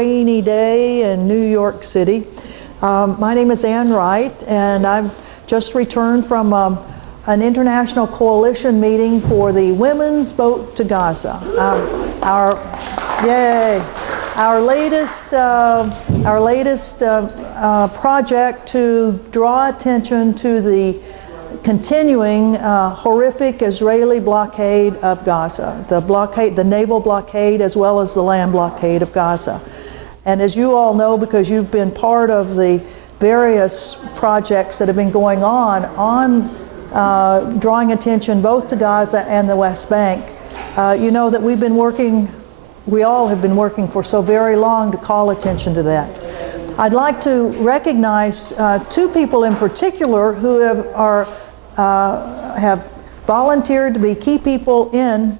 rainy day in New York City. My name is Wright, and I've just returned from an international coalition meeting for the Women's Boat to Gaza. Our latest project to draw attention to the continuing horrific Israeli blockade of Gaza, the naval blockade as well as the land blockade of Gaza. And as you all know, because you've been part of the various projects that have been going on drawing attention both to Gaza and the West Bank, you know that we all have been working for so very long to call attention to that. I'd like to recognize two people in particular who have volunteered to be key people in.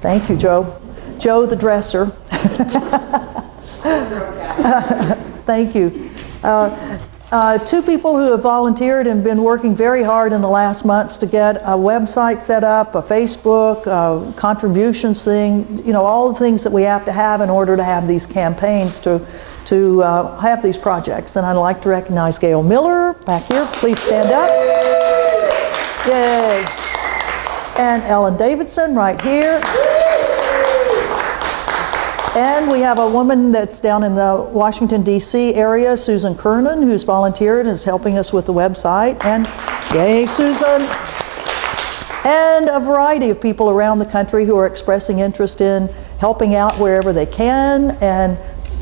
Thank you, Joe. Joe the dresser. Thank you. Two people who have volunteered and been working very hard in the last months to get a website set up, a Facebook, contributions thing, you know, all the things that we have to have in order to have these campaigns to have these projects. And I'd like to recognize Gail Miller back here. Please stand up. Yay. And Ellen Davidson right here. And we have a woman that's down in the Washington, D.C. area, Susan Kernan, who's volunteered and is helping us with the website. And yay, Susan. And a variety of people around the country who are expressing interest in helping out wherever they can. And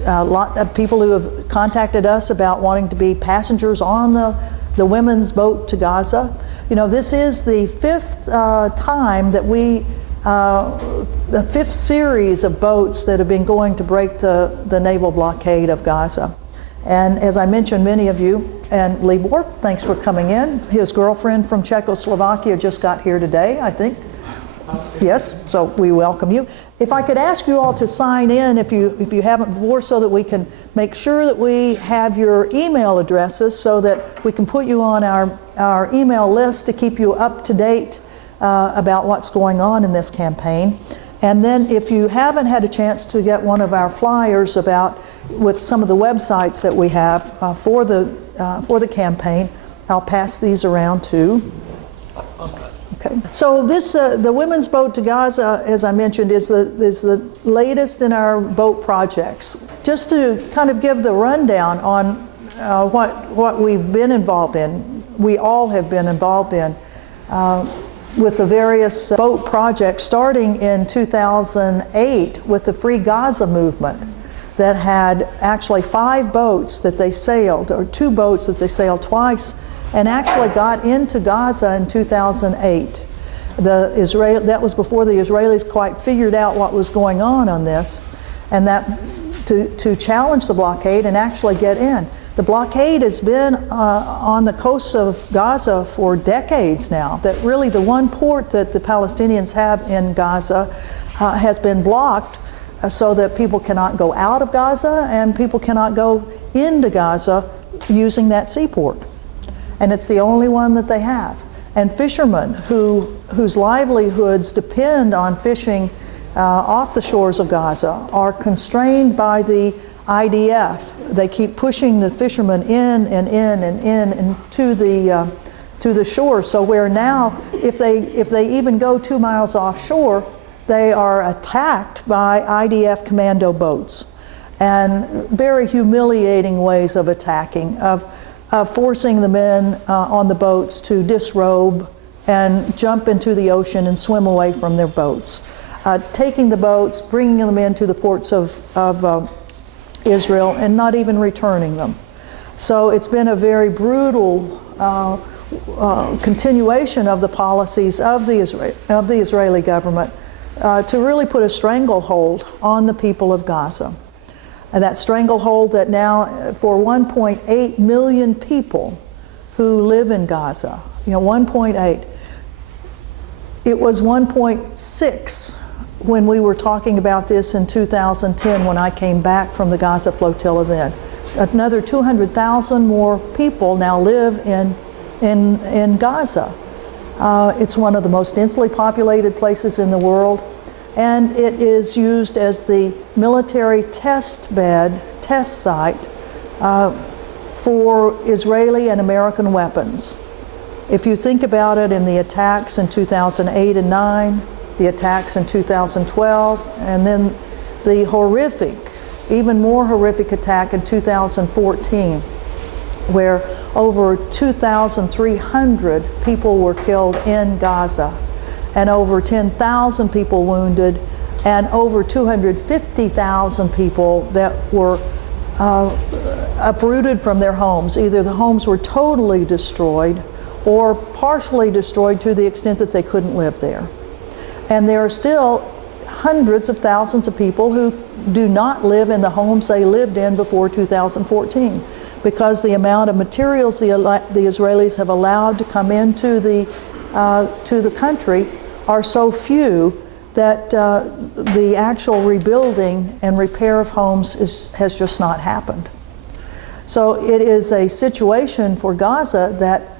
a lot of people who have contacted us about wanting to be passengers on the Women's Boat to Gaza. You know, this is the fifth time that the fifth series of boats that have been going to break the naval blockade of Gaza. And as I mentioned, many of you, and Libor, thanks for coming in. His girlfriend from Czechoslovakia just got here today, I think. Yes, so we welcome you. If I could ask you all to sign in if you haven't before, so that we can make sure that we have your email addresses so that we can put you on our email list to keep you up to date about what's going on in this campaign. And then if you haven't had a chance to get one of our flyers with some of the websites that we have for the campaign, I'll pass these around too. Okay. So this the Women's Boat to Gaza, as I mentioned, is the latest in our boat projects. Just to kind of give the rundown on what we've been involved in, we all have been involved in. With the various boat projects starting in 2008 with the Free Gaza movement that had actually 5 boats that they sailed, or 2 boats that they sailed twice, and actually got into Gaza in 2008. That was before the Israelis quite figured out what was going on this, and that to challenge the blockade and actually get in. The blockade has been on the coast of Gaza for decades now. That really the one port that the Palestinians have in Gaza has been blocked so that people cannot go out of Gaza and people cannot go into Gaza using that seaport. And it's the only one that they have. And fishermen whose livelihoods depend on fishing off the shores of Gaza are constrained by the IDF. They keep pushing the fishermen in and to the shore. So where now, if they even go 2 miles offshore, they are attacked by IDF commando boats, and very humiliating ways of attacking, of forcing the men on the boats to disrobe and jump into the ocean and swim away from their boats, taking the boats, bringing them into the ports of Israel and not even returning them. So it's been a very brutal continuation of the policies of the Israeli government to really put a stranglehold on the people of Gaza. And that stranglehold that now for 1.8 million people who live in Gaza, 1.8. It was 1.6 when we were talking about this in 2010 when I came back from the Gaza Flotilla then. Another 200,000 more people now live in Gaza. It's one of the most densely populated places in the world. and it is used as the military test site for Israeli and American weapons. If you think about it, in the attacks in 2008 and 9, the attacks in 2012, and then the horrific, even more horrific attack in 2014, where over 2,300 people were killed in Gaza, and over 10,000 people wounded, and over 250,000 people that were uprooted from their homes. Either the homes were totally destroyed or partially destroyed to the extent that they couldn't live there. And there are still hundreds of thousands of people who do not live in the homes they lived in before 2014, because the amount of materials the Israelis have allowed to come into the country are so few that the actual rebuilding and repair of homes has just not happened. So it is a situation for Gaza that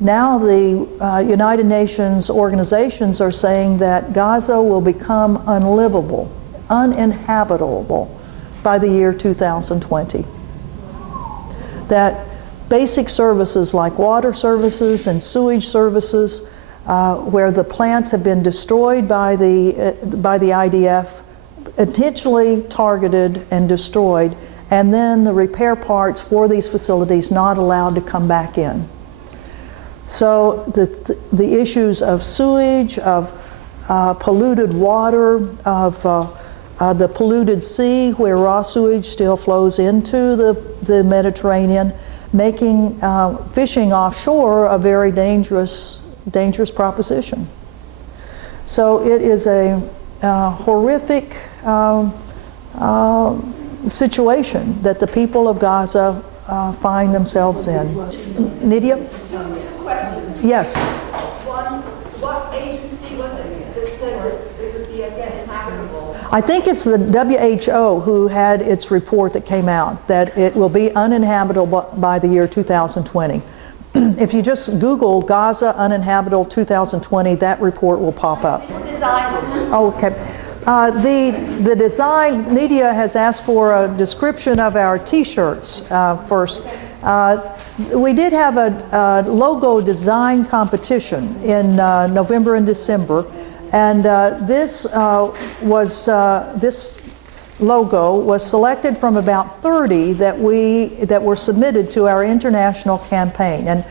now the United Nations organizations are saying that Gaza will become unlivable, uninhabitable by the year 2020. That basic services like water services and sewage services, where the plants have been destroyed by the IDF, intentionally targeted and destroyed, and then the repair parts for these facilities not allowed to come back in. So the issues of sewage, of polluted water, of the polluted sea where raw sewage still flows into the Mediterranean, making fishing offshore a very dangerous proposition. So it is a horrific situation that the people of Gaza find themselves in. Nydia? Questions. Yes. One, what agency was it that said that it would be uninhabitable? I think it's the WHO who had its report that came out that it will be uninhabitable by the year 2020. If you just Google Gaza uninhabitable 2020, that report will pop up. Oh, okay. The design, Nydia has asked for a description of our t-shirts first. We did have a logo design competition in November and December, and this logo was selected from about 30 that were submitted to our international campaign. And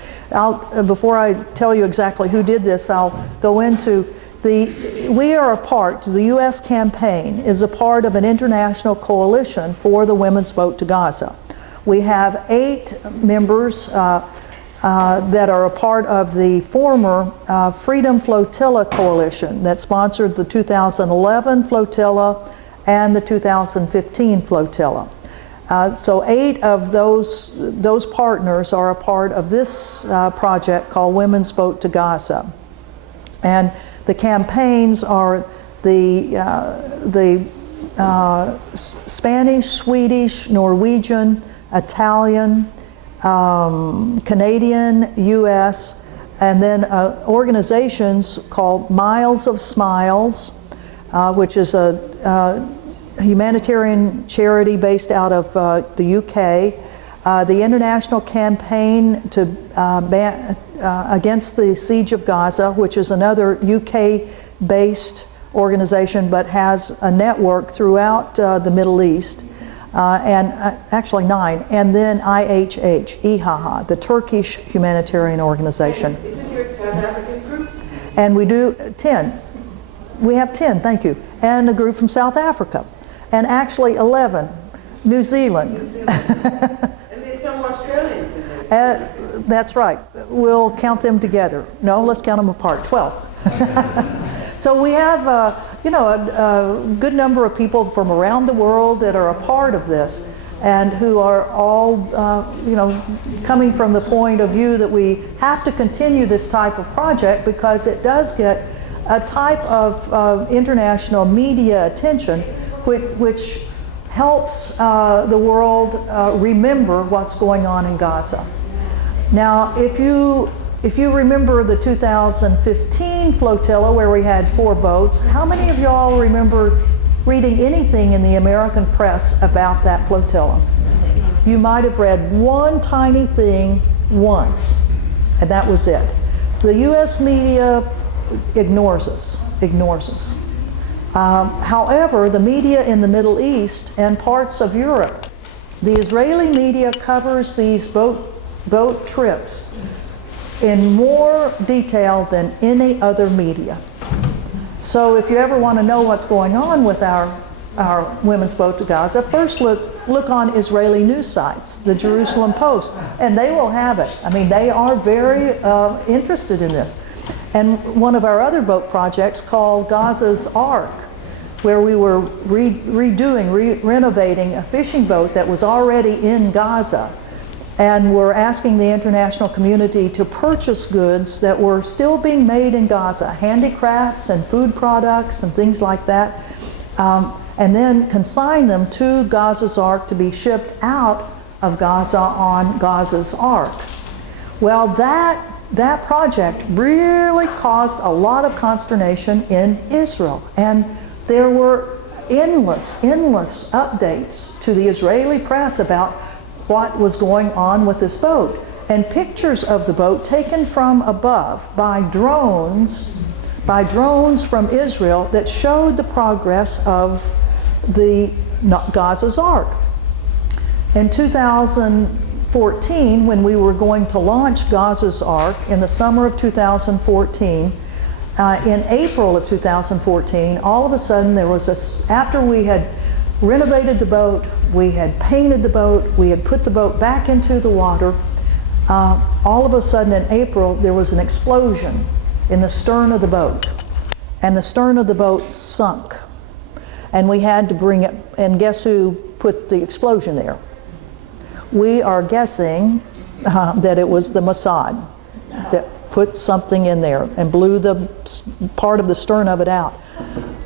before I tell you exactly who did this, I'll go into we are a part, the U.S. campaign is a part of an international coalition for the Women's Boat to Gaza. We have 8 members that are a part of the former Freedom Flotilla coalition that sponsored the 2011 flotilla and the 2015 flotilla. So 8 of those partners are a part of this project called Women's Boat to Gaza. And the campaigns are the Spanish, Swedish, Norwegian, Italian, Canadian, U.S., and then organizations called Miles of Smiles, which is a humanitarian charity based out of the UK, the International Campaign to against the Siege of Gaza, which is another UK-based organization but has a network throughout the Middle East, and actually 9, and then IHH, the Turkish humanitarian organization. Isn't your South African group? And we do 10. We have 10, thank you, and a group from South Africa, and actually 11, New Zealand. And there's some Australians in there. That's right. We'll count them together. No, let's count them apart. 12. So we have, a good number of people from around the world that are a part of this, and who are all, coming from the point of view that we have to continue this type of project because it does get a type of international media attention, which helps the world remember what's going on in Gaza. Now, if you remember the 2015 preceding Flotilla, where we had 4 boats, how many of y'all remember reading anything in the American press about that flotilla? You might have read one tiny thing once, and that was it. The U.S. media ignores us. However, the media in the Middle East and parts of Europe, the Israeli media covers these boat trips in more detail than any other media. So if you ever want to know what's going on with our women's boat to Gaza, first look on Israeli news sites, the Jerusalem Post, and they will have it. I mean, they are very interested in this. And one of our other boat projects called Gaza's Ark, where we were renovating a fishing boat that was already in Gaza, and we're asking the international community to purchase goods that were still being made in Gaza, handicrafts and food products and things like that, and then consign them to Gaza's Ark to be shipped out of Gaza on Gaza's Ark. Well, that project really caused a lot of consternation in Israel, and there were endless updates to the Israeli press about what was going on with this boat, and pictures of the boat taken from above by drones from Israel that showed the progress of the Gaza's Ark. In 2014, when we were going to launch Gaza's Ark in the summer of 2014, in April of 2014, all of a sudden there was after we had renovated the boat, we had painted the boat, we had put the boat back into the water, all of a sudden in April there was an explosion in the stern of the boat, and the stern of the boat sunk, and we had to bring it, and guess who put the explosion there? We are guessing that it was the Mossad that put something in there and blew the part of the stern of it out.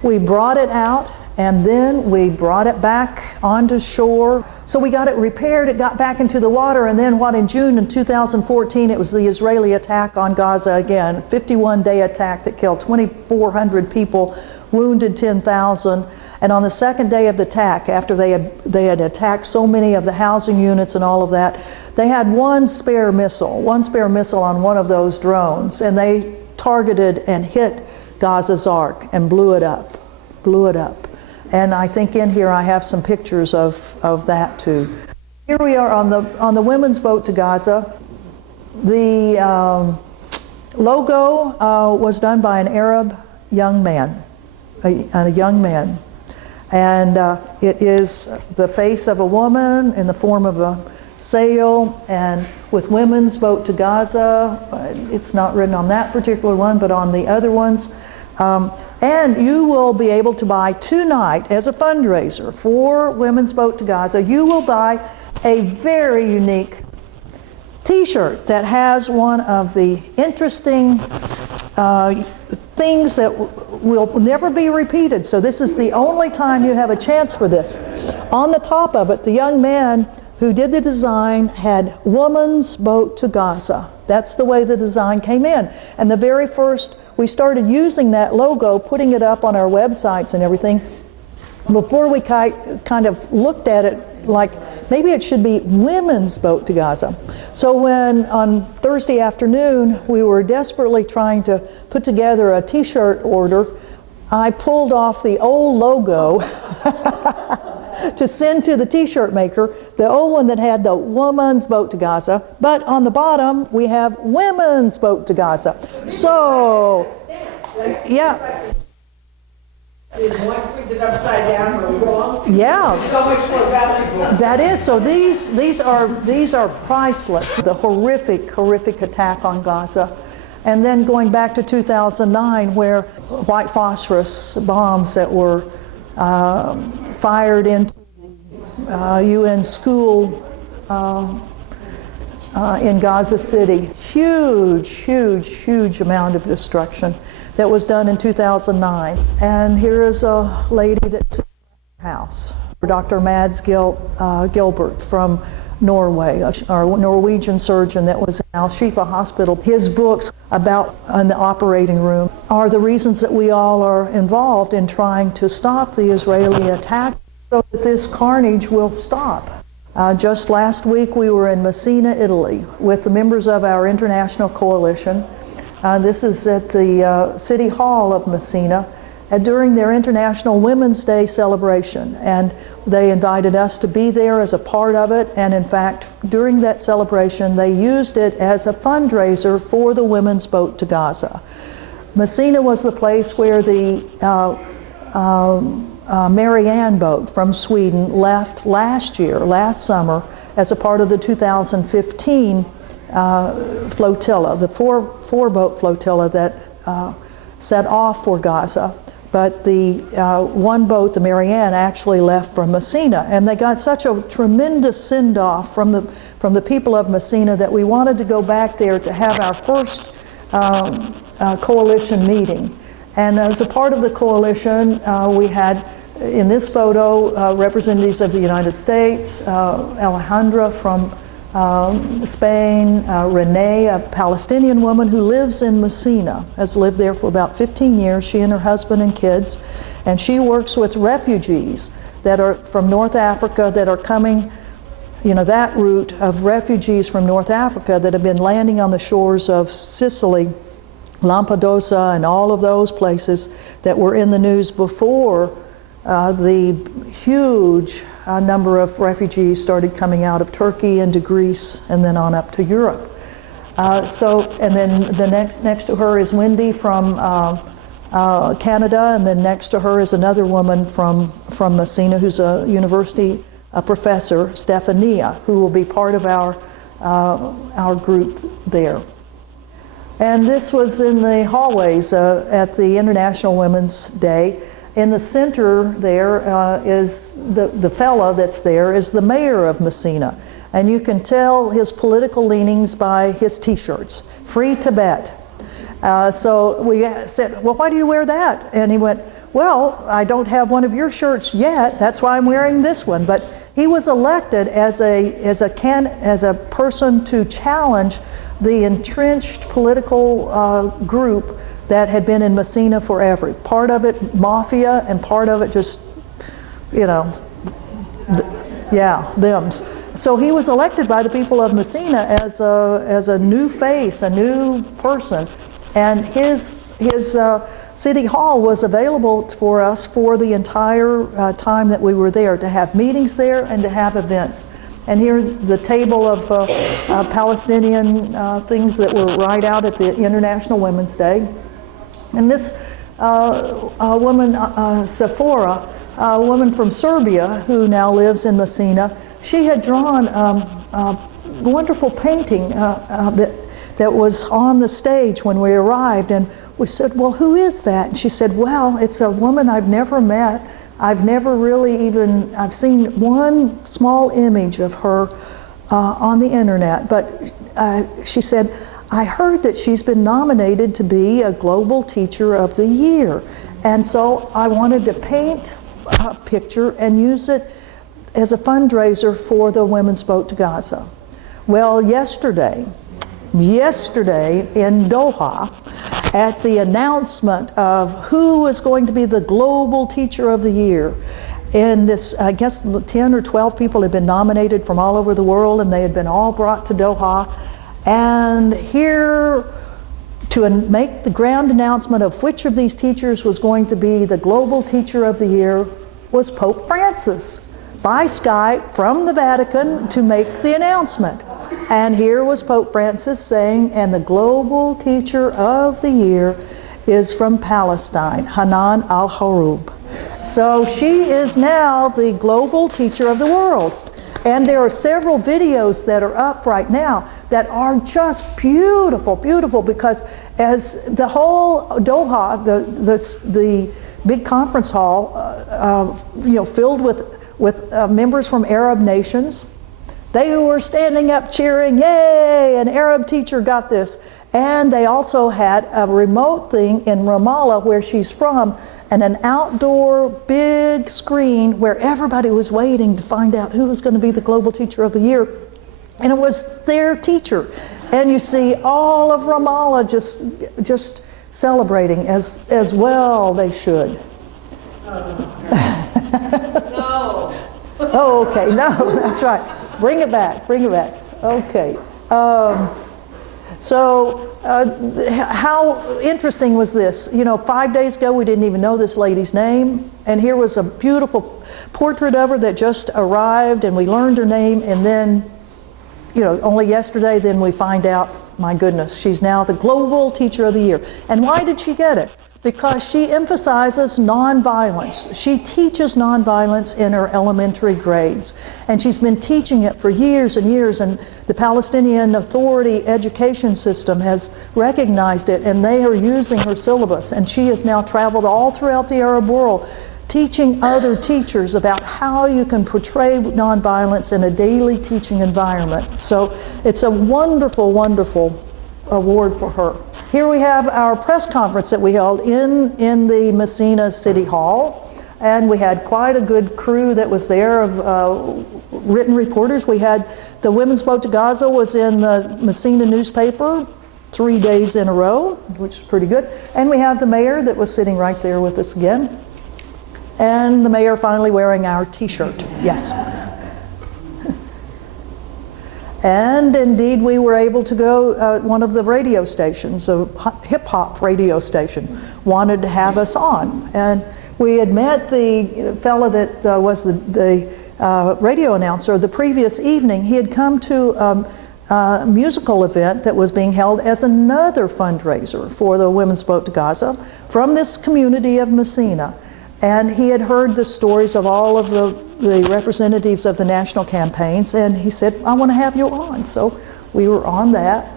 We brought it out, and then we brought it back onto shore. So we got it repaired, it got back into the water, and then in June of 2014, it was the Israeli attack on Gaza again, 51-day attack that killed 2,400 people, wounded 10,000. And on the second day of the attack, after they had attacked so many of the housing units and all of that, they had one spare missile on one of those drones, and they targeted and hit Gaza's Ark and blew it up. And I think in here I have some pictures of that too. Here we are on the women's boat to Gaza. The logo was done by an Arab young man, a young man. And it is the face of a woman in the form of a sail, and with women's boat to Gaza. It's not written on that particular one, but on the other ones. And you will be able to buy tonight, as a fundraiser for Women's Boat to Gaza, you will buy a very unique t-shirt that has one of the interesting things that will never be repeated. So this is the only time you have a chance for this. On the top of it, the young man who did the design had Woman's Boat to Gaza. That's the way the design came in. And the very first, we started using that logo, putting it up on our websites and everything, before we kind of looked at it like maybe it should be Women's Boat to Gaza. So when on Thursday afternoon we were desperately trying to put together a t-shirt order, I pulled off the old logo to send to the t-shirt maker, the old one that had the Woman's Boat to Gaza, but on the bottom we have Women's Boat to Gaza. So, yeah. Is one printed upside down or wrong? Yeah. So much more valuable. That is. So these are priceless. The horrific attack on Gaza. And then going back to 2009, where white phosphorus bombs that were fired into the UN school in Gaza City. Huge amount of destruction that was done in 2009. And here is a lady that's in her house, Dr. Mads Gilbert from Norway, a Norwegian surgeon that was in Al-Shifa Hospital. His books about in the operating room are the reasons that we all are involved in trying to stop the Israeli attack so that this carnage will stop. Just last week we were in Messina, Italy with the members of our international coalition. This is at the City Hall of Messina during their International Women's Day celebration, and they invited us to be there as a part of it, and in fact during that celebration they used it as a fundraiser for the women's boat to Gaza. Messina was the place where the Marianne boat from Sweden left last summer, as a part of the 2015 flotilla, the four boat flotilla that set off for Gaza. But the one boat, the Marianne, actually left from Messina, and they got such a tremendous send-off from the people of Messina that we wanted to go back there to have our first coalition meeting. And as a part of the coalition, we had in this photo representatives of the United States, Alejandra from Spain, Renee, a Palestinian woman who lives in Messina, has lived there for about 15 years, she and her husband and kids, and she works with refugees that are from North Africa that are coming, you know, that route of refugees from North Africa that have been landing on the shores of Sicily, Lampedusa, and all of those places that were in the news before the huge number of refugees started coming out of Turkey into Greece and then on up to Europe. And then the next to her is Wendy from Canada, and then next to her is another woman from Messina who's a university professor, Stefania, who will be part of our group there. And this was in the hallways at the International Women's Day. In the center there is the fellow that's there is the mayor of Messina. And you can tell his political leanings by his t-shirts, Free Tibet. So we said, well, why do you wear that? And he went, well, I don't have one of your shirts yet, that's why I'm wearing this one. But he was elected as a person to challenge the entrenched political group that had been in Messina forever. Part of it mafia, and part of it just, you know, them. So he was elected by the people of Messina as a new face, a new person, and his city hall was available for us for the entire time that we were there, to have meetings there and to have events. And here's the table of Palestinian things that were right out at the International Women's Day. And this woman, Sephora, a woman from Serbia who now lives in Messina, she had drawn a wonderful painting that was on the stage when we arrived. And we said, well, who is that? And she said, well, it's a woman I've never met. I've seen one small image of her on the internet. But she said, I heard that she's been nominated to be a Global Teacher of the Year. And so I wanted to paint a picture and use it as a fundraiser for the Women's Boat to Gaza. Well, yesterday in Doha, at the announcement of who was going to be the Global Teacher of the Year, and this, I guess 10 or 12 people had been nominated from all over the world, and they had been all brought to Doha. And here to make the grand announcement of which of these teachers was going to be the Global Teacher of the Year was Pope Francis, by Skype from the Vatican to make the announcement. And here was Pope Francis saying, and the Global Teacher of the Year is from Palestine, Hanan al-Haroub. So she is now the Global Teacher of the World. And there are several videos that are up right now that are just beautiful, beautiful, because as the whole Doha, the big conference hall, filled with members from Arab nations, they were standing up cheering, yay, an Arab teacher got this. And they also had a remote thing in Ramallah, where she's from, and an outdoor big screen where everybody was waiting to find out who was going to be the Global Teacher of the Year. And it was their teacher. And you see all of Ramallah just celebrating as well they should. No. Oh, okay. No, that's right. Bring it back. Bring it back. Okay. How interesting was this? 5 days ago we didn't even know this lady's name, and here was a beautiful portrait of her that just arrived, and we learned her name, and then, only yesterday then we find out, my goodness, she's now the Global Teacher of the Year. And why did she get it? Because she emphasizes nonviolence. She teaches nonviolence in her elementary grades. And she's been teaching it for years and years, and the Palestinian Authority education system has recognized it, and they are using her syllabus. And she has now traveled all throughout the Arab world, teaching other teachers about how you can portray nonviolence in a daily teaching environment. So it's a wonderful, wonderful award for her. Here we have our press conference that we held in the Messina City Hall, and we had quite a good crew that was there of written reporters. We had the Women's Boat to Gaza was in the Messina newspaper 3 days in a row, which is pretty good. And we have the mayor that was sitting right there with us again. And the mayor finally wearing our t-shirt, yes. And indeed, we were able to go, one of the radio stations, a hip-hop radio station, wanted to have us on. And we had met the fellow that was the radio announcer the previous evening. He had come to a musical event that was being held as another fundraiser for the Women's Boat to Gaza from this community of Messina. And he had heard the stories of all of the representatives of the national campaigns, and he said, I want to have you on. So we were on that.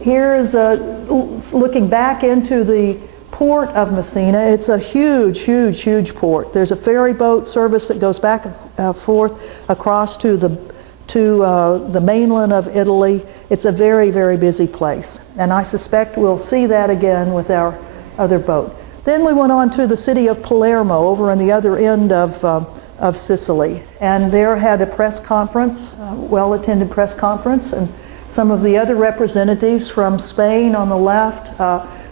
Here's looking back into the port of Messina. It's a huge, huge, huge port. There's a ferry boat service that goes back and forth across to the mainland of Italy. It's a very, very busy place. And I suspect we'll see that again with our other boat. Then we went on to the city of Palermo over on the other end of Sicily, and there had a press conference, well-attended press conference, and some of the other representatives from Spain on the left,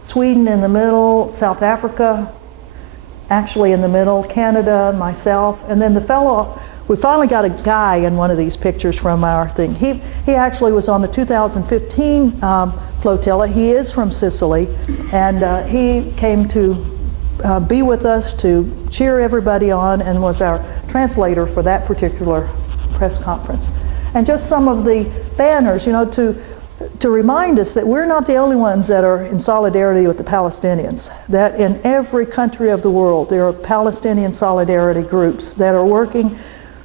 Sweden in the middle, South Africa actually in the middle, Canada, myself, and then the fellow, we finally got a guy in one of these pictures from our thing. He actually was on the 2015 Flotilla. He is from Sicily, and he came to be with us to cheer everybody on and was our translator for that particular press conference. And just some of the banners, to remind us that we're not the only ones that are in solidarity with the Palestinians, that in every country of the world there are Palestinian solidarity groups that are working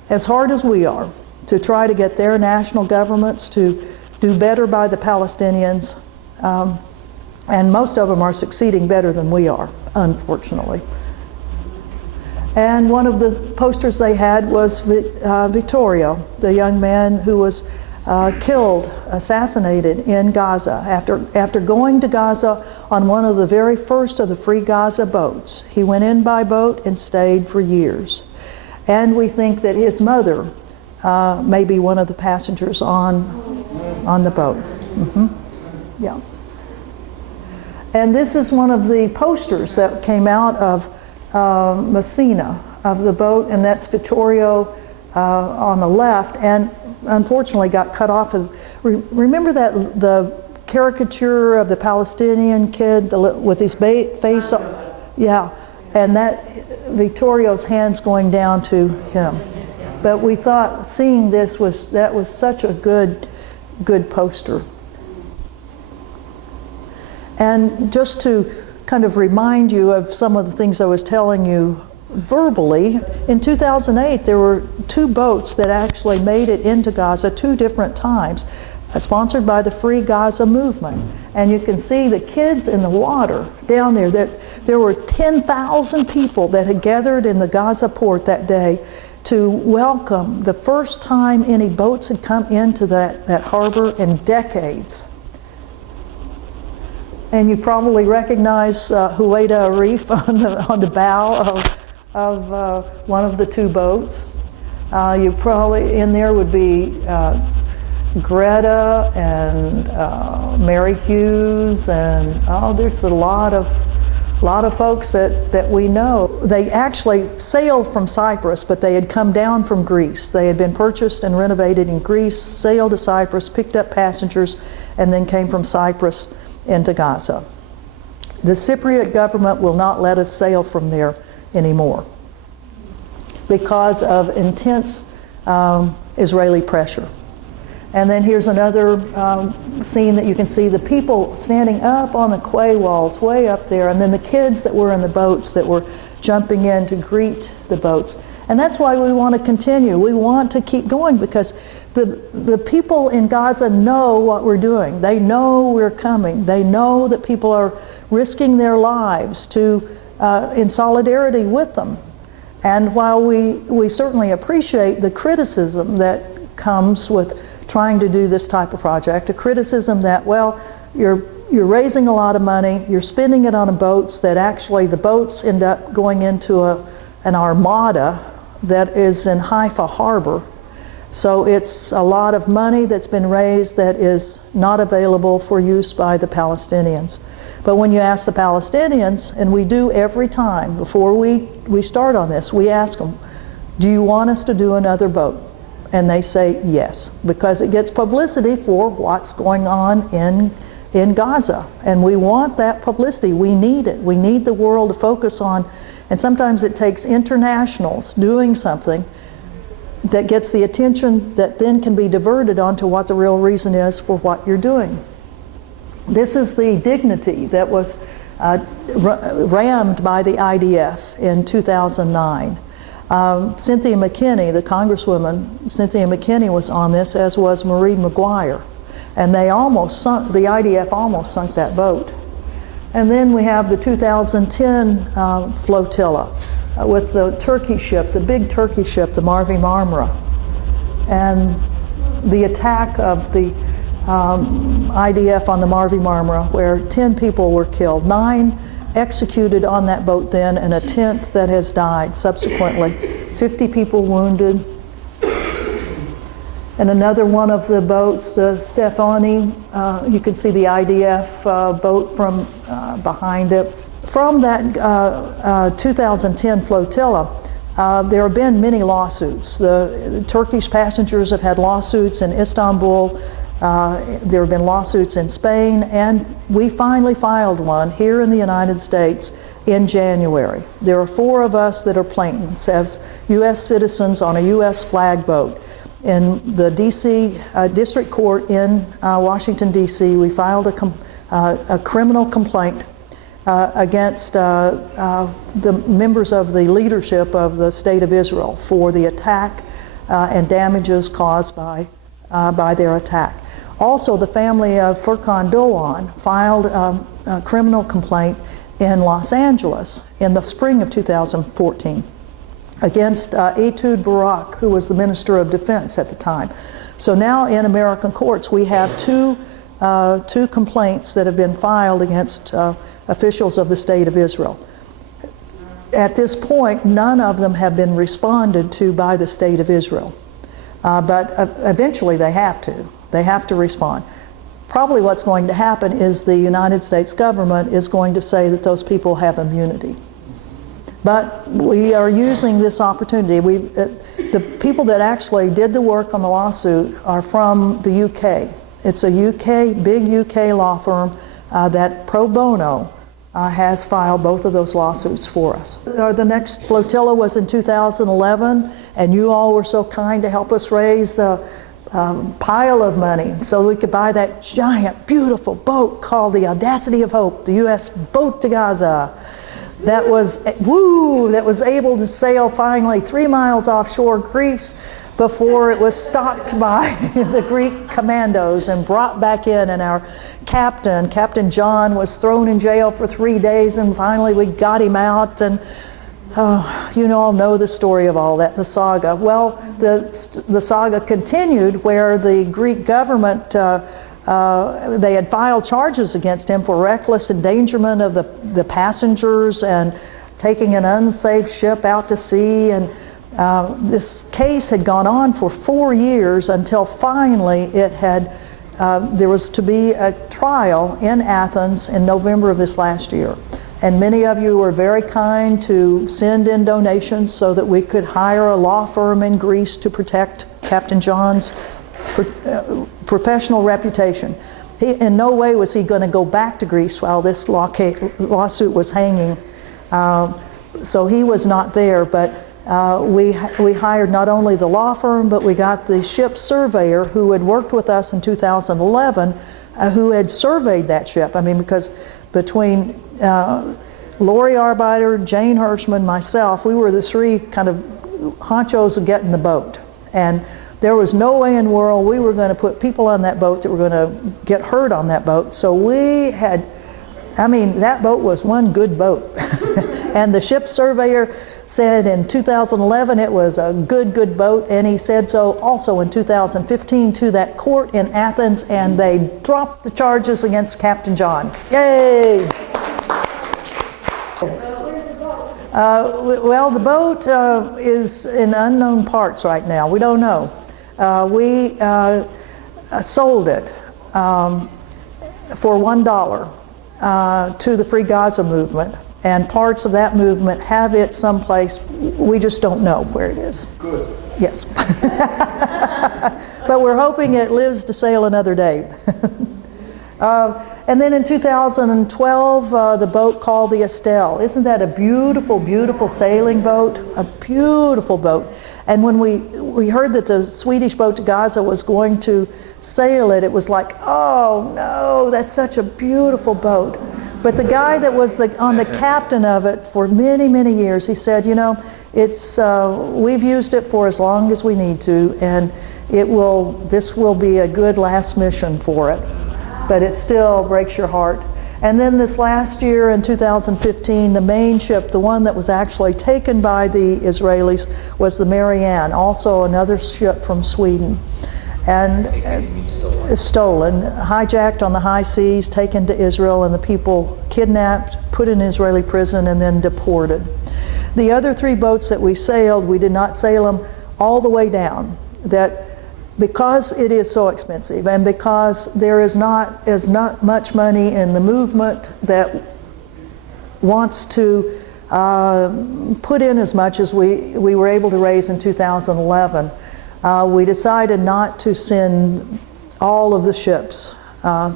as hard as we are to try to get their national governments to do better by the Palestinians. And most of them are succeeding better than we are, unfortunately. And one of the posters they had was Vittorio, the young man who was killed, assassinated in Gaza after going to Gaza on one of the very first of the Free Gaza boats. He went in by boat and stayed for years. And we think that his mother may be one of the passengers on the boat. Mm-hmm. Yeah. And this is one of the posters that came out of Messina, of the boat, and that's Vittorio on the left, and unfortunately got cut off. Remember that the caricature of the Palestinian kid with his face? Yeah, and that Vittorio's hands going down to him. But we thought seeing this was such a good poster. And just to kind of remind you of some of the things I was telling you verbally, in 2008 there were 2 boats that actually made it into Gaza 2 different times, sponsored by the Free Gaza movement. And you can see the kids in the water down there. That there were 10,000 people that had gathered in the Gaza port that day to welcome the first time any boats had come into that harbor in decades. And you probably recognize Huwaida Arif on the bow of one of the 2 boats. You probably, in there would be Greta and Mary Hughes, and there's a lot of folks that we know. They actually sailed from Cyprus, but they had come down from Greece. They had been purchased and renovated in Greece, sailed to Cyprus, picked up passengers, and then came from Cyprus into Gaza. The Cypriot government will not let us sail from there anymore because of intense Israeli pressure. And then here's another scene that you can see the people standing up on the quay walls way up there, and then the kids that were in the boats that were jumping in to greet the boats. And that's why we want to continue. We want to keep going because the people in Gaza know what we're doing. They know we're coming. They know that people are risking their lives in solidarity with them. And while we certainly appreciate the criticism that comes with trying to do this type of project, a criticism that, well, you're raising a lot of money, you're spending it on boats that actually the boats end up going into an armada that is in Haifa harbor. So it's a lot of money that's been raised that is not available for use by the Palestinians. But when you ask the Palestinians, and we do every time before we start on this, we ask them, do you want us to do another boat? And they say yes, because it gets publicity for what's going on in Gaza. And we want that publicity. We need it. We need the world to focus on. And sometimes it takes internationals doing something that gets the attention that then can be diverted onto what the real reason is for what you're doing. This is the Dignity that was rammed by the IDF in 2009. Cynthia McKinney, the Congresswoman, Cynthia McKinney was on this, as was Marie McGuire. And the IDF almost sunk that boat. And then we have the 2010 Flotilla with the Turkey ship, the big Turkey ship, the Mavi Marmara. And the attack of the IDF on the Mavi Marmara, where 10 people were killed, 9 executed on that boat then, and a 10th that has died subsequently. 50 people wounded. And another one of the boats, the Stefani, you can see the IDF boat from behind it. From that 2010 flotilla, there have been many lawsuits. The Turkish passengers have had lawsuits in Istanbul. There have been lawsuits in Spain, and we finally filed one here in the United States in January. There are 4 of us that are plaintiffs as U.S. citizens on a U.S. flag boat. In the D.C. District Court in Washington, D.C., we filed a criminal complaint against the members of the leadership of the State of Israel for the attack and damages caused by their attack. Also, the family of Furkan Doğan filed a criminal complaint in Los Angeles in the spring of 2014 against Ehud Barak, who was the Minister of Defense at the time. So now in American courts, we have two complaints that have been filed against officials of the State of Israel. At this point, none of them have been responded to by the State of Israel. But eventually they have to. They have to respond. Probably what's going to happen is the United States government is going to say that those people have immunity. But we are using this opportunity. The people that actually did the work on the lawsuit are from the UK. It's a big UK law firm that pro bono has filed both of those lawsuits for us. The next flotilla was in 2011, and you all were so kind to help us raise a pile of money so we could buy that giant, beautiful boat called the Audacity of Hope, the U.S. boat to Gaza. That was able to sail finally 3 miles offshore Greece before it was stopped by the Greek commandos and brought back in. And our Captain John, was thrown in jail for 3 days, and finally we got him out. And you all know the story of all that, the saga. Well, the saga continued where the Greek government, they had filed charges against him for reckless endangerment of the passengers and taking an unsafe ship out to sea. And This case had gone on for 4 years until finally it had, there was to be a trial in Athens in November of this last year. And many of you were very kind to send in donations so that we could hire a law firm in Greece to protect Captain John's professional reputation. In no way was he going to go back to Greece while this lawsuit was hanging. So he was not there, but we hired not only the law firm, but we got the ship surveyor who had worked with us in 2011, who had surveyed that ship. I mean, because between Lori Arbeiter, Jane Hirschman, myself, we were the three kind of honchos of getting the boat. And there was no way in the world we were going to put people on that boat that were going to get hurt on that boat. So we had, I mean, that boat was one good boat. And the ship surveyor said in 2011 it was a good boat, and he said so also in 2015 to that court in Athens, and they dropped the charges against Captain John. Yay! Well, the boat is in unknown parts right now. We don't know. We sold it for $1 to the Free Gaza movement, and parts of that movement have it someplace. We just don't know where it is. Good. Yes. But we're hoping it lives to sail another day. And then in 2012, the boat called the Estelle. Isn't that a beautiful, beautiful sailing boat? A beautiful boat. And when we heard that the Swedish boat to Gaza was going to sail it, it was like, oh no, that's such a beautiful boat. But the guy that was the captain of it for many, many years, he said, you know, it's we've used it for as long as we need to, and this will be a good last mission for it. But it still breaks your heart. And then this last year in 2015, the main ship, the one that was actually taken by the Israelis, was the Marianne, also another ship from Sweden. And stolen, hijacked on the high seas, taken to Israel, and the people kidnapped, put in Israeli prison, and then deported. The other three boats that we sailed, we did not sail them all the way down. That because it is so expensive, and because there is not much money in the movement that wants to put in as much as we were able to raise in 2011, we decided not to send all of the ships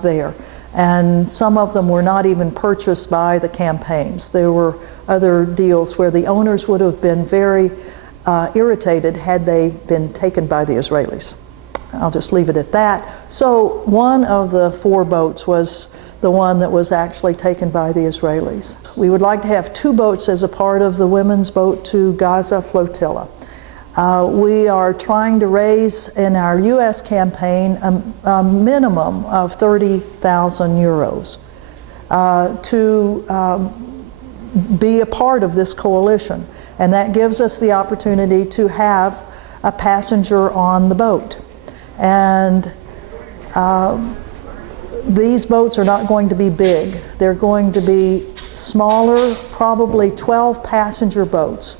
there. And some of them were not even purchased by the campaigns. There were other deals where the owners would have been very irritated had they been taken by the Israelis. I'll just leave it at that. So one of the four boats was the one that was actually taken by the Israelis. We would like to have two boats as a part of the women's boat to Gaza flotilla. We are trying to raise in our U.S. campaign a minimum of 30,000 euros to be a part of this coalition. And that gives us the opportunity to have a passenger on the boat. And these boats are not going to be big. They're going to be smaller, probably 12 passenger boats.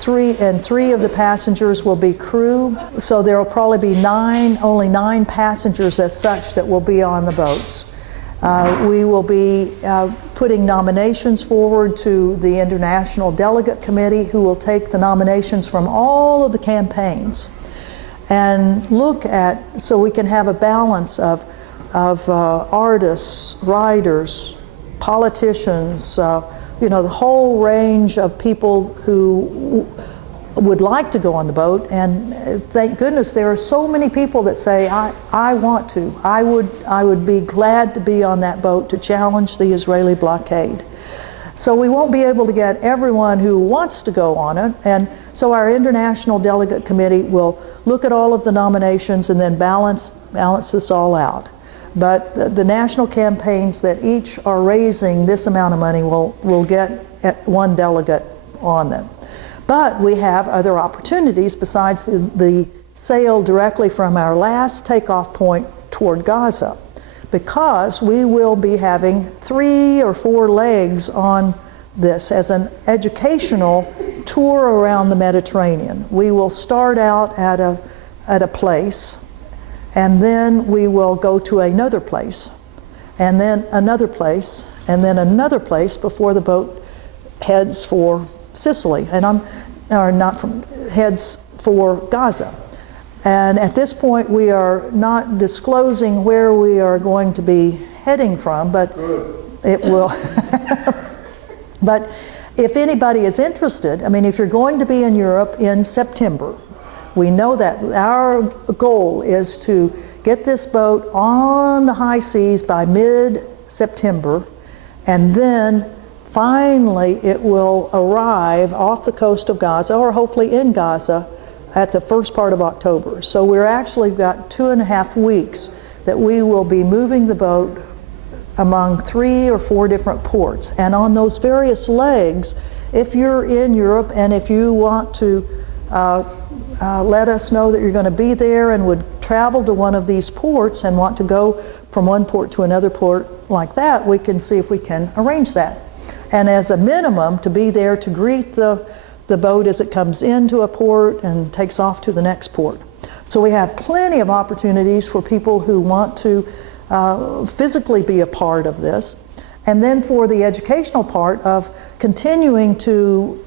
Three of the passengers will be crew, so there will probably be only nine passengers as such that will be on the boats. We will be putting nominations forward to the International Delegate Committee, who will take the nominations from all of the campaigns and look at, so we can have a balance of artists, writers, politicians, you know, the whole range of people who would like to go on the boat. And thank goodness there are so many people that say, I want to. I would be glad to be on that boat to challenge the Israeli blockade. So we won't be able to get everyone who wants to go on it, and so our International Delegate Committee will look at all of the nominations and then balance this all out. But the national campaigns that each are raising this amount of money will get at one delegate on them. But we have other opportunities besides the sail directly from our last takeoff point toward Gaza, because we will be having 3 or 4 legs on this as an educational tour around the Mediterranean. We will start out at a place, and then we will go to another place, and then another place, and then another place before the boat heads for Sicily, heads for Gaza. And at this point, we are not disclosing where we are going to be heading from, but it will. But if anybody is interested, I mean, if you're going to be in Europe in September, we know that our goal is to get this boat on the high seas by mid-September, and then finally it will arrive off the coast of Gaza, or hopefully in Gaza, at the first part of October. So we're actually got 2.5 weeks that we will be moving the boat among 3 or 4 different ports. And on those various legs, if you're in Europe and if you want to let us know that you're going to be there and would travel to one of these ports and want to go from one port to another port like that, we can see if we can arrange that. And as a minimum, to be there to greet the boat as it comes into a port and takes off to the next port. So we have plenty of opportunities for people who want to physically be a part of this. And then for the educational part of continuing to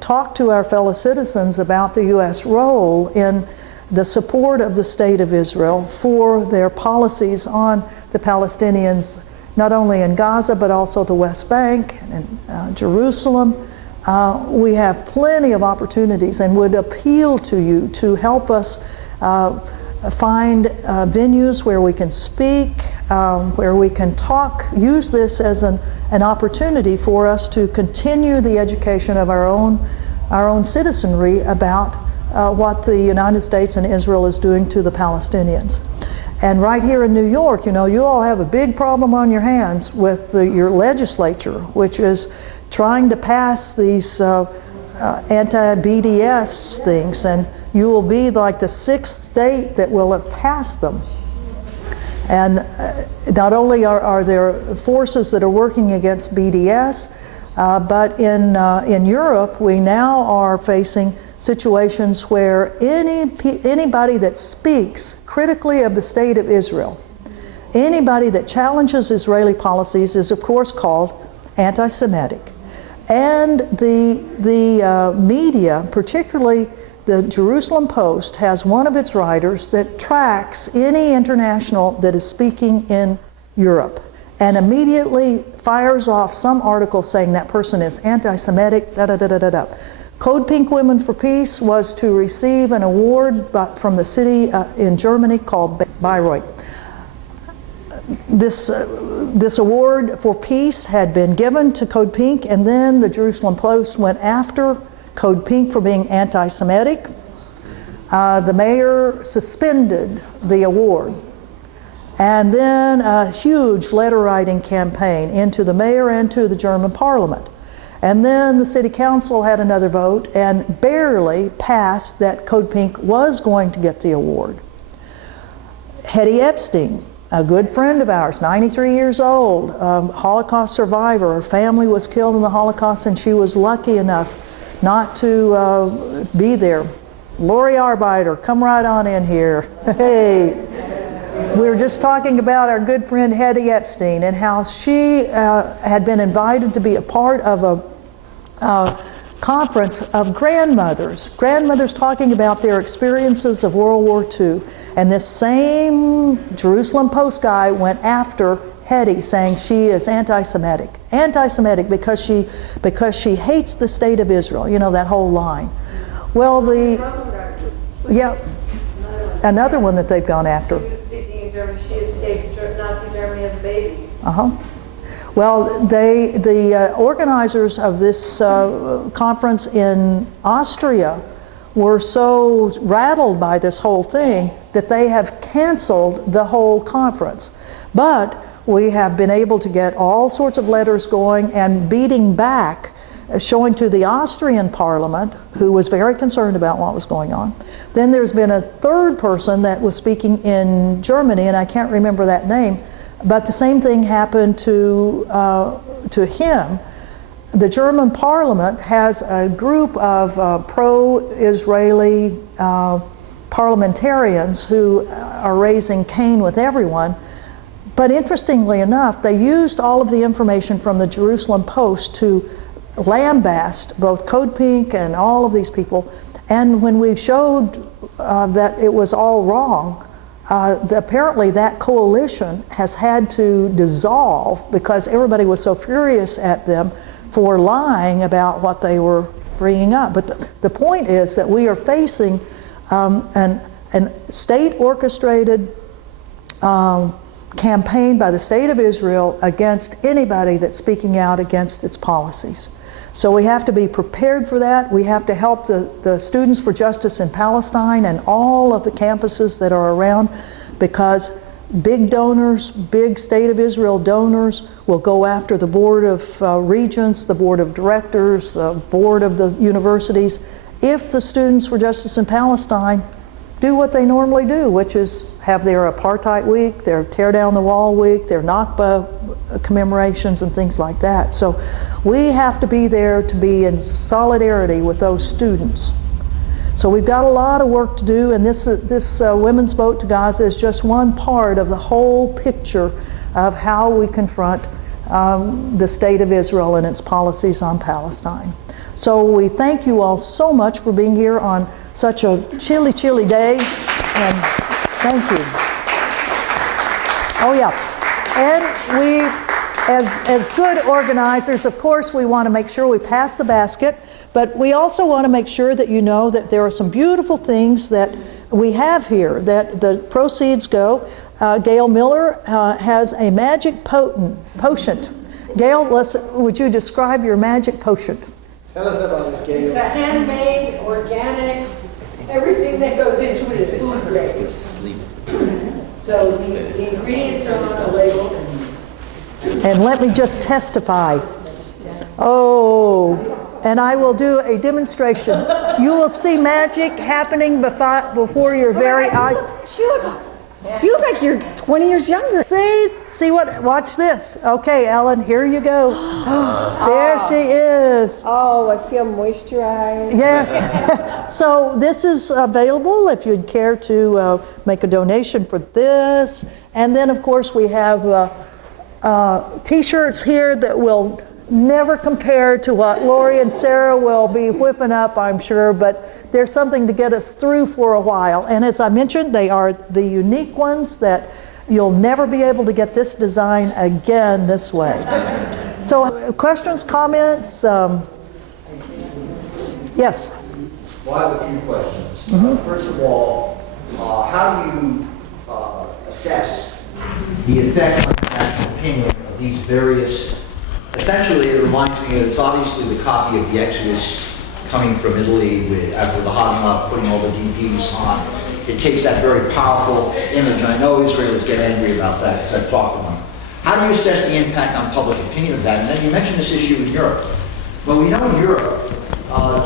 talk to our fellow citizens about the U.S. role in the support of the State of Israel for their policies on the Palestinians, not only in Gaza, but also the West Bank and Jerusalem. We have plenty of opportunities and would appeal to you to help us find venues where we can speak, where we can talk, use this as an opportunity for us to continue the education of our own citizenry about what the United States and Israel is doing to the Palestinians. And right here in New York, you know, you all have a big problem on your hands with your legislature, which is trying to pass these anti-BDS things, and you will be like the 6th state that will have passed them. And not only are there forces that are working against BDS, but in Europe we now are facing situations where anybody that speaks critically of the State of Israel, anybody that challenges Israeli policies is of course called anti-Semitic. And the media, particularly the Jerusalem Post, has one of its writers that tracks any international that is speaking in Europe and immediately fires off some article saying that person is anti-Semitic, da-da-da-da-da-da. Code Pink Women for Peace was to receive an award from the city in Germany called Bayreuth. This award for peace had been given to Code Pink, and then the Jerusalem Post went after Code Pink for being anti-Semitic. The mayor suspended the award. And then a huge letter writing campaign into the mayor and to the German parliament. And then the city council had another vote and barely passed that Code Pink was going to get the award. Hetty Epstein, a good friend of ours, 93 years old, Holocaust survivor. Her family was killed in the Holocaust and she was lucky enough not to be there. Lori Arbeiter, come right on in here. Hey, we were just talking about our good friend Hetty Epstein and how she had been invited to be a part of a conference of grandmothers talking about their experiences of World War II. And this same Jerusalem Post guy went after Hetty, saying she is anti-Semitic because she hates the State of Israel. You know, that whole line. Well, another one that they've gone after. She was speaking in German. She escaped Nazi Germany as a baby. Well, the organizers of this conference in Austria were so rattled by this whole thing that they have canceled the whole conference. But we have been able to get all sorts of letters going and beating back, showing to the Austrian parliament, who was very concerned about what was going on. Then there's been a third person that was speaking in Germany, and I can't remember that name, but the same thing happened to him. the German parliament has a group of pro-Israeli parliamentarians who are raising Cain with everyone. But interestingly enough, they used all of the information from the Jerusalem Post to lambast both Code Pink and all of these people. And when we showed that it was all wrong, apparently that coalition has had to dissolve because everybody was so furious at them for lying about what they were bringing up. But the point is that we are facing an state-orchestrated campaign by the State of Israel against anybody that's speaking out against its policies. So we have to be prepared for that. We have to help the Students for Justice in Palestine and all of the campuses that are around, because big donors, big State of Israel donors will go after the Board of Regents, the Board of Directors, Board of the universities, if the Students for Justice in Palestine do what they normally do, which is have their apartheid week, their tear down the wall week, their Nakba commemorations and things like that. So we have to be there to be in solidarity with those students. So we've got a lot of work to do, and this Women's Boat to Gaza is just one part of the whole picture of how we confront the State of Israel and its policies on Palestine. So we thank you all so much for being here on such a chilly, chilly day, and thank you. Oh yeah, and we, as good organizers, of course, we want to make sure we pass the basket, but we also want to make sure that you know that there are some beautiful things that we have here, that the proceeds go. Gail Miller has a magic potion. Gail, would you describe your magic potion? Tell us about it, Gail. It's a handmade, organic, everything that goes into it is food grade. So the ingredients are on the label. And let me just testify. Oh, and I will do a demonstration. You will see magic happening before your very eyes. You look like you're 20 years younger. See what, watch this. Okay, Ellen, here you go. There she is. Oh, I feel moisturized. Yes. So this is available if you'd care to make a donation for this. And then, of course, we have T-shirts here that will never compare to what Lori and Sarah will be whipping up, I'm sure, but there's something to get us through for a while. And as I mentioned, they are the unique ones that you'll never be able to get this design again this way. So questions, comments? Yes? Well, I have a few questions. First of all, how do you assess the effect on the national opinion of these various, essentially it reminds me that it's obviously the copy of the Exodus coming from Italy after the Haganah putting all the DPs on. It takes that very powerful image. I know Israelis get angry about that because I've talked to them. How do you assess the impact on public opinion of that? And then you mentioned this issue in Europe. Well, we know in Europe,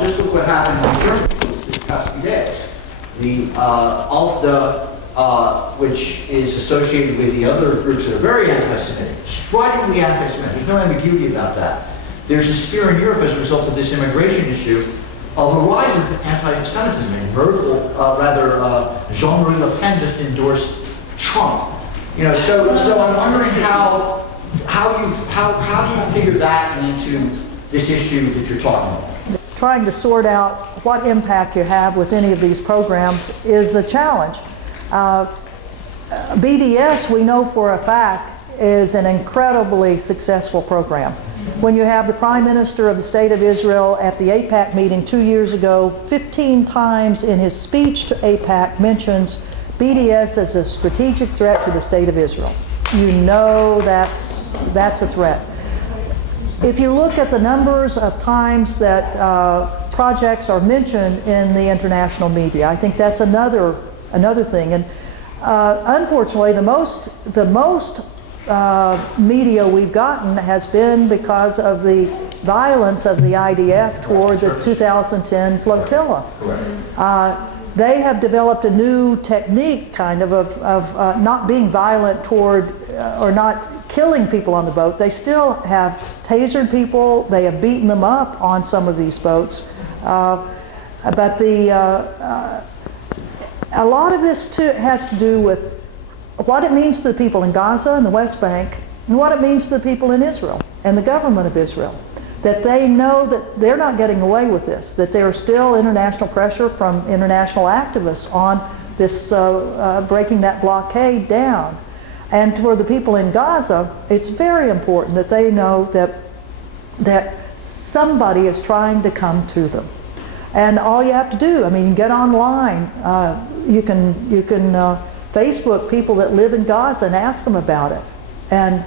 just look what happened in Germany this past few days. The AfD, which is associated with the other groups that are very anti-Semitic, stridently anti-Semitic. There's no ambiguity about that. There's a fear in Europe as a result of this immigration issue of a rise of anti-Semitism. And Jean-Marie Le Pen just endorsed Trump. You know, so I'm wondering how do you figure that into this issue that you're talking about? Trying to sort out what impact you have with any of these programs is a challenge. BDS, we know for a fact, is an incredibly successful program. When you have the Prime Minister of the State of Israel at the AIPAC meeting 2 years ago, 15 times in his speech to AIPAC mentions BDS as a strategic threat to the State of Israel. You know that's a threat. If you look at the numbers of times that projects are mentioned in the international media, I think that's another thing. And unfortunately, the most media we've gotten has been because of the violence of the IDF toward the 2010 Flotilla. They have developed a new technique, kind of not being violent toward or not killing people on the boat. They still have tasered people. They have beaten them up on some of these boats. But a lot of this too has to do with what it means to the people in Gaza and the West Bank, and what it means to the people in Israel and the government of Israel. That they know that they're not getting away with this, that there is still international pressure from international activists on this breaking that blockade down. And for the people in Gaza, it's very important that they know that somebody is trying to come to them. And all you have to do, I mean, you get online, you can Facebook people that live in Gaza and ask them about it. And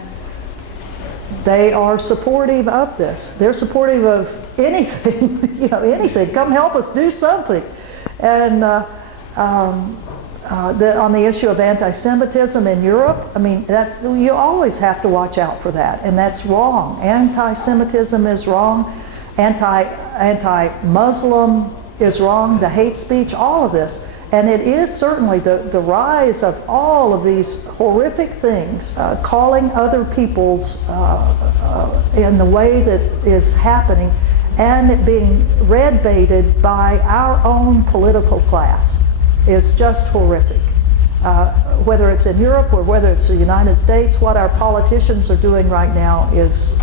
they are supportive of this. They're supportive of anything, anything. Come help us do something. And on the issue of anti-Semitism in Europe, I mean, you always have to watch out for that, and that's wrong. Anti-Semitism is wrong. Anti-Muslim is wrong. The hate speech, all of this. And it is certainly the rise of all of these horrific things, calling other people's in the way that is happening, and it being red-baited by our own political class is just horrific. Whether it's in Europe or whether it's the United States, what our politicians are doing right now is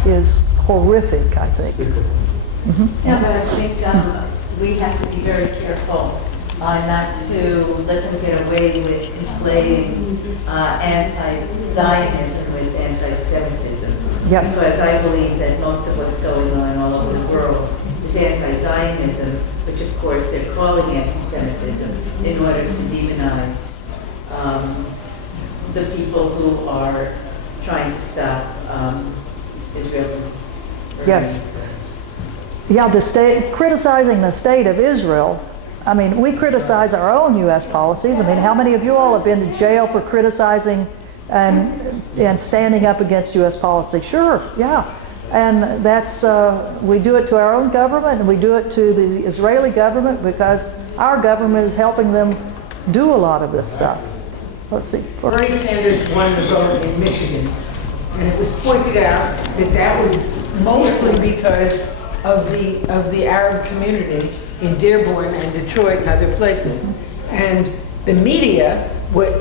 horrific, I think. Yeah, but I think we have to be very careful not to let them get away with conflating anti-Zionism with anti-Semitism. Yes. Because I believe that most of what's going on all over the world is anti-Zionism, which of course they're calling anti-Semitism in order to demonize the people who are trying to stop Israel. Yes. Yeah, the state, criticizing the state of Israel. I mean, we criticize our own U.S. policies. I mean, how many of you all have been to jail for criticizing and standing up against U.S. policy? Sure, yeah. And that's, we do it to our own government, and we do it to the Israeli government because our government is helping them do a lot of this stuff. Let's see. Bernie Sanders won the vote in Michigan, and it was pointed out that that was mostly because of the Arab community in Dearborn and Detroit and other places. And the media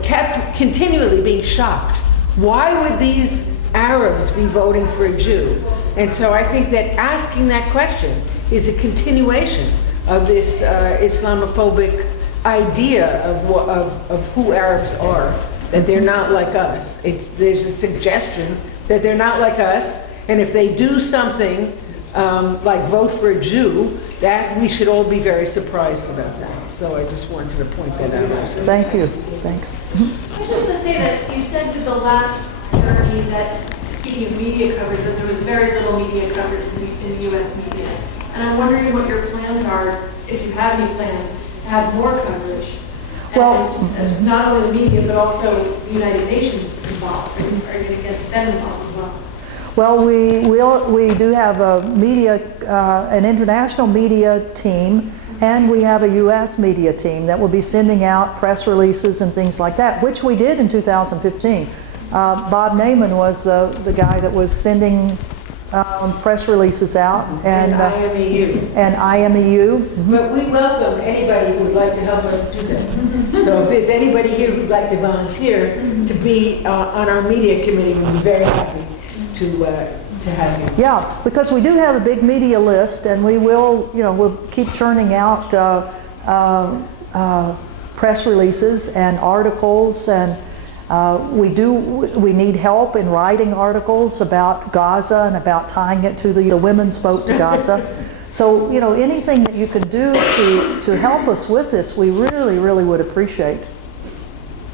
kept continually being shocked. Why would these Arabs be voting for a Jew? And so I think that asking that question is a continuation of this Islamophobic idea of who Arabs are, that they're not like us. There's a suggestion that they're not like us, and if they do something like vote for a Jew, that we should all be very surprised about that. So I just wanted to point that out. Thank you. Thanks. I was just going to say that you said with the last journey that, speaking of media coverage, that there was very little media coverage in the U.S. media. And I'm wondering what your plans are, if you have any plans, to have more coverage. Well, and not only the media, but also the United Nations involved. Are you going to get them involved as well? Well, we do have a media, an international media team, and we have a U.S. media team that will be sending out press releases and things like that, which we did in 2015. Bob Naiman was the guy that was sending press releases out, and IMEU. And IMEU. But we welcome anybody who would like to help us do that. So if there's anybody here who'd like to volunteer to be on our media committee, we'd be very happy to have you. Yeah, because we do have a big media list, and we will, we'll keep churning out press releases and articles, and we need help in writing articles about Gaza and about tying it to the women's boat to Gaza. So, anything that you can do to help us with this, we really, really would appreciate.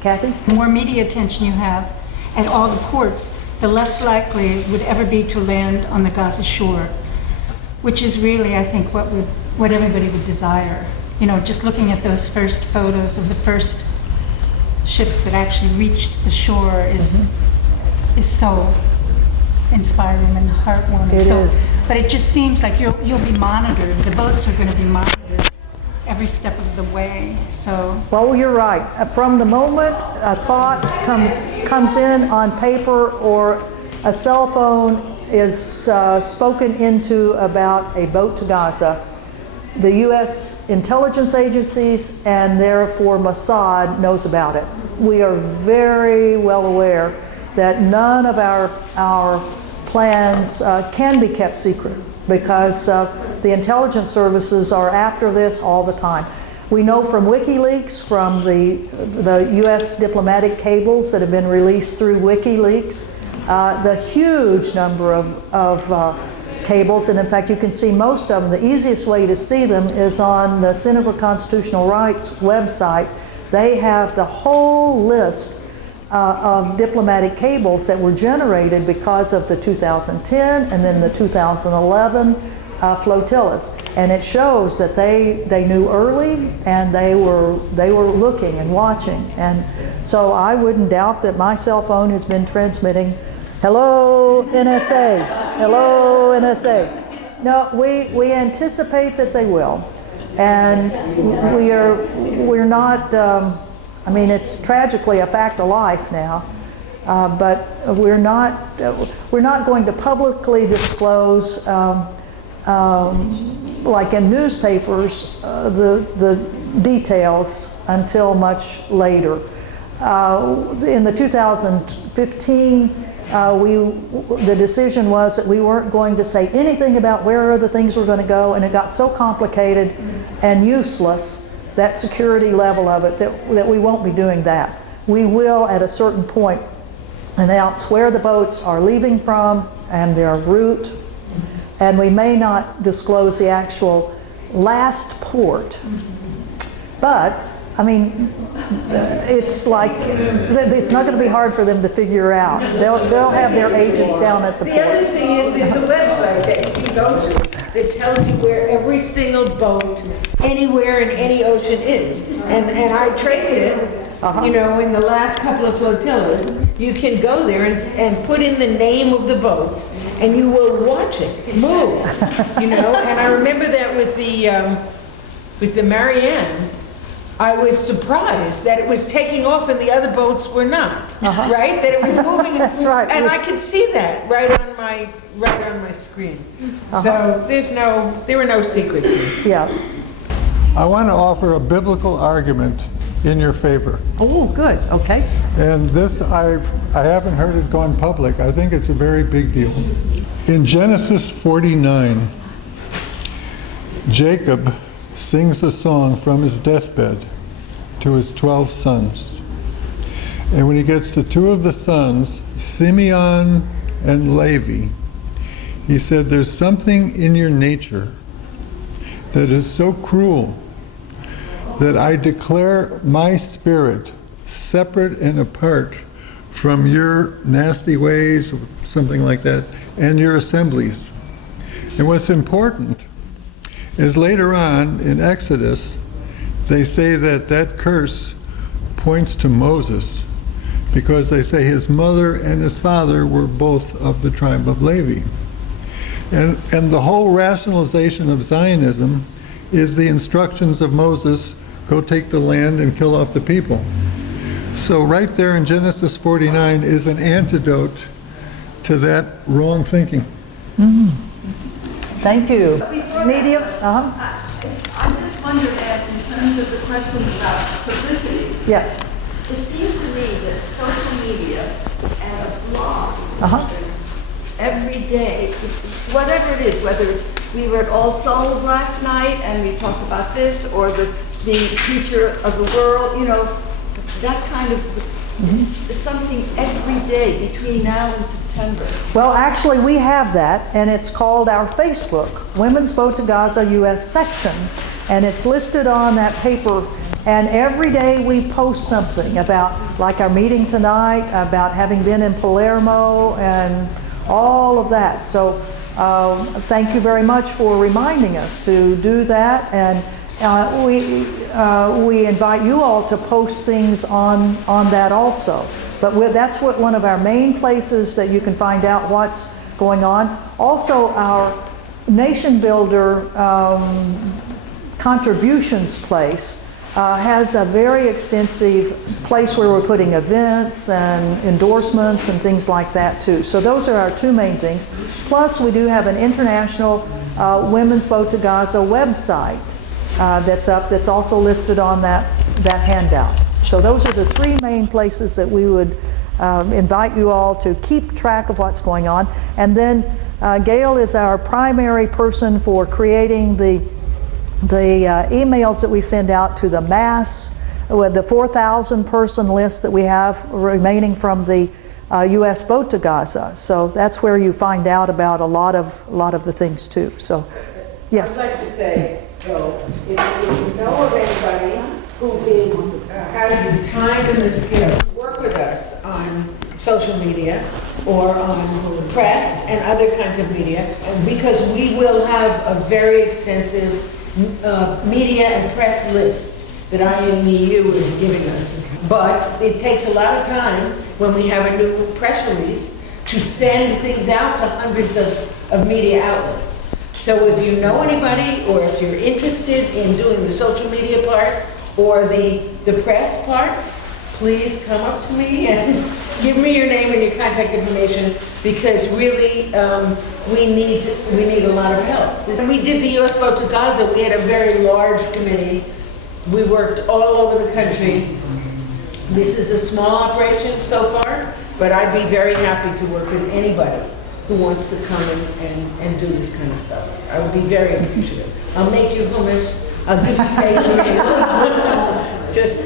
Kathy? The more media attention you have at all the ports, the less likely it would ever be to land on the Gaza shore, which is really, I think, what everybody would desire. Just looking at those first photos of the first ships that actually reached the shore is so inspiring and heartwarming. It is. But it just seems like you'll be monitored. The boats are going to be monitored every step of the way. So. Well, you're right. From the moment a thought comes in on paper or a cell phone is spoken into about a boat to Gaza, the U.S. intelligence agencies and therefore Mossad knows about it. We are very well aware that none of our plans can be kept secret because the intelligence services are after this all the time. We know from WikiLeaks, from the U.S. diplomatic cables that have been released through WikiLeaks, the huge number of cables, and in fact you can see most of them. The easiest way to see them is on the Center for Constitutional Rights website. They have the whole list of diplomatic cables that were generated because of the 2010 and then the 2011 flotillas, and it shows that they knew early and they were looking and watching, and so I wouldn't doubt that my cell phone has been transmitting, "Hello NSA, hello NSA." No, we anticipate that they will, and we're not. I mean, it's tragically a fact of life now, but we're not going to publicly disclose. Like in newspapers, the details until much later. In the 2015, the decision was that we weren't going to say anything about where the things were going to go, and it got so complicated and useless, that security level of it, that we won't be doing that. We will, at a certain point, announce where the boats are leaving from and their route. And we may not disclose the actual last port, but I mean, it's like, it's not going to be hard for them to figure out. They'll have their agents down at the The other ports. thing is, there's a website that you can go to that tells you where every single boat anywhere in any ocean is. And I traced it, you know, in the last couple of flotillas. You can go there and put in the name of the boat, and you will watch it move, you know. And I remember that with the Marianne, I was surprised that it was taking off and the other boats were not, right? That it was moving. That's right. And I could see that right on my screen. So there were no secrets here. Yeah. I want to offer a biblical argument in your favor. Oh, good. Okay. And this, I haven't heard it gone public. I think it's a very big deal. In Genesis 49, Jacob sings a song from his deathbed to his 12 sons. And when he gets to two of the sons, Simeon and Levi, he said, "There's something in your nature that is so cruel that I declare my spirit separate and apart from your nasty ways," something like that, "and your assemblies." And what's important is later on in Exodus, they say that curse points to Moses, because they say his mother and his father were both of the tribe of Levi. And the whole rationalization of Zionism is the instructions of Moses, go take the land and kill off the people. So right there in Genesis 49 is an antidote to that wrong thinking. Thank you. Medium. I just wonder that in terms of the question about publicity, Yes. it seems to me that social media and a blog every day, whatever it is, whether it's we were at All Souls last night and we talked about this, or the future of the world, you know, that kind of it's something every day between now and September. Well, actually, we have that, and it's called our Facebook, Women's Vote to Gaza U.S. section, and it's listed on that paper. And every day we post something about, like our meeting tonight, about having been in Palermo, and all of that. So thank you very much for reminding us to do that, and we invite you all to post things on that also. But that's one of our main places that you can find out what's going on. Also, our Nation Builder contributions place has a very extensive place where we're putting events and endorsements and things like that too. So those are our two main things. Plus we do have an international Women's Vote to Gaza website that's up, that's also listed on that handout. So those are the three main places that we would invite you all to keep track of what's going on. And then Gail is our primary person for creating the emails that we send out to the mass, with the 4,000 person list that we have remaining from the U.S. Vote to Gaza. So that's where you find out about a lot of the things too. So, yes. I'd like to say, though, if you know of anybody who has the time and the skill to work with us on social media or on press and other kinds of media, and because we will have a very extensive media and press list that IMEU is giving us. But it takes a lot of time when we have a new press release to send things out to hundreds of media outlets. So if you know anybody, or if you're interested in doing the social media part or the press part, please come up to me and give me your name and your contact information, because really we need a lot of help. When we did the U.S. Vote to Gaza, we had a very large committee. We worked all over the country. This is a small operation so far, but I'd be very happy to work with anybody who wants to come and do this kind of stuff. I would be very appreciative. I'll make you hummus, I'll give you face cream. Just,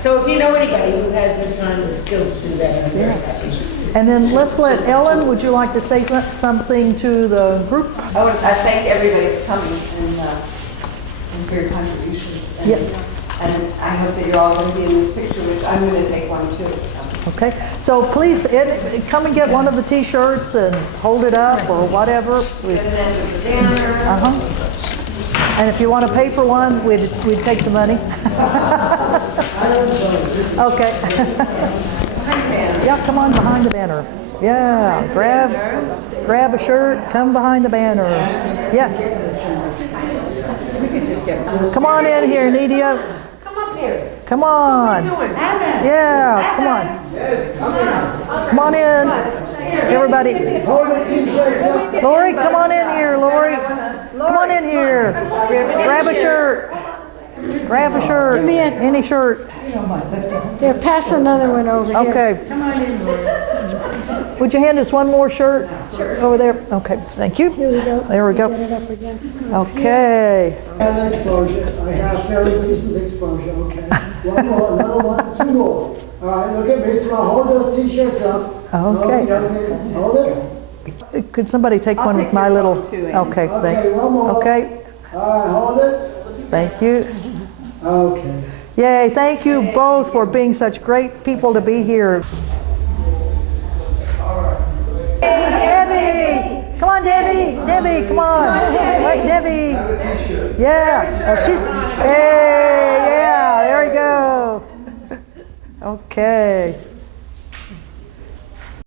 so if you know anybody who has the time and the skills to do that, I'm very happy. And then let's let Ellen, would you like to say something to the group? I want to thank everybody for coming and for your contributions. And, Yes. And I hope that you're all going to be in this picture, which I'm going to take one too. So. Okay, so please come and get one of the t-shirts and hold it up or whatever. Get an end of the banner. And if you want to pay for one, we'd take the money. Okay. Yeah, come on behind the banner. Yeah, grab a shirt, come behind the banner. Yes. We could just get. Come on in here, Nidia. Come up here. Come on. Yeah, come on. Come on in. Everybody. Lori, come on in here, Lori. Come on in here. Grab a shirt. Grab a shirt. Any shirt. Here, pass another one over here. Okay. Come on in, Lori. Would you hand us one more shirt over there? Okay, thank you. Here we go. There we go. Get it up against. Okay. And exposure. I have very decent exposure, okay. One more, another one, two more. All right, look at me, so I'll hold those t-shirts up. Okay. No, hold it. Could somebody take one with my little? Okay, thanks. one more. Okay, All right, hold it. thank you. Okay. Yay, thank you both for being such great people to be here. Debbie! Come on, Debbie! Debbie, come on! What, Debbie? Yeah, oh, she's, hey, yeah, there we go. Okay.